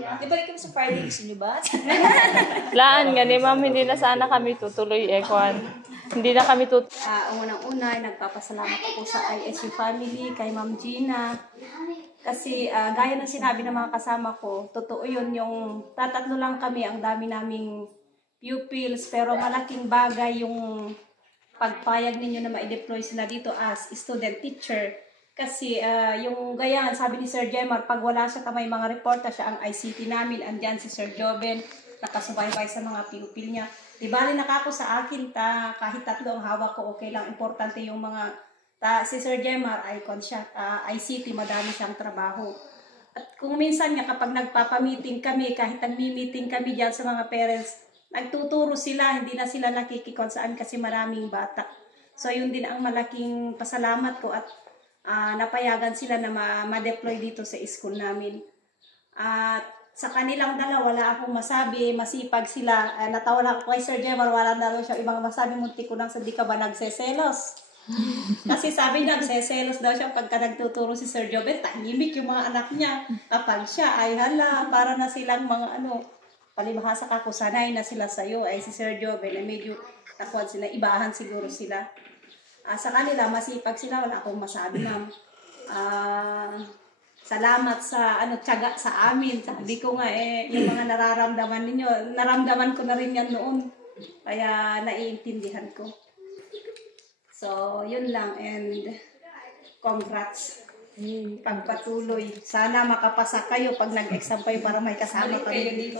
Di ba ikaw sa Friday gusto nyo ba? Laan gani ma'am, hindi na sana kami tutuloy Ekwan. Hindi na kami tutuloy. Unang-una, nagpapasalamat ako sa ISU family, kay Ma'am Gina. Kasi gaya ng sinabi ng mga kasama ko, totoo yun, yung tatatlo lang kami, ang dami naming pupils, pero malaking bagay yung pagpayag ninyo na ma-deploy sila dito as student teacher. Kasi yung gayaan, sabi ni Sir Jemar, pag wala siya kamay mga reporter, siya ang ICT namin, andyan si Sir Joven, nakasubaybay sa mga pupil niya. Di bali nakako sa akin, kahit tatlo ang hawak ko, okay lang, importante yung mga, si Sir Jemar, icon siya, ICT, madami siyang trabaho. At kung minsan nga kapag nagpapamiting kami, kahit nagmi-meeting kami dyan sa mga parents, nagtuturo sila, hindi na sila nakikikon saan kasi maraming bata. So yun din ang malaking pasalamat ko at napayagan sila na ma-deploy dito sa school namin. At sa kanilang dalawa, wala akong masabi, masipag sila. Natawa na ako kay Sir Jemar, wala na daw siya ibang masabi, munti ko lang sa di ka ba nagseselos. Kasi sabi niya, nagseselos daw siya pagka nagtuturo si Sir Joven, tahimik yung mga anak niya. Kapag siya ay hala, para na silang mga palibhasa ka ko, sanay na sila sa'yo. Ay si Sir Joven, ay medyo takuan sila, ibahan siguro sila. Sa kanila, masipag sila, wala akong masabi, ma'am. Salamat sa tiyaga sa amin. Sabi ko nga yung mga nararamdaman ninyo, naramdaman ko na rin yan noon. Kaya naiintindihan ko. So, yun lang and congrats. Pagpatuloy. Sana makapasa kayo pag nag-exam kayo para may kasama kayo dito.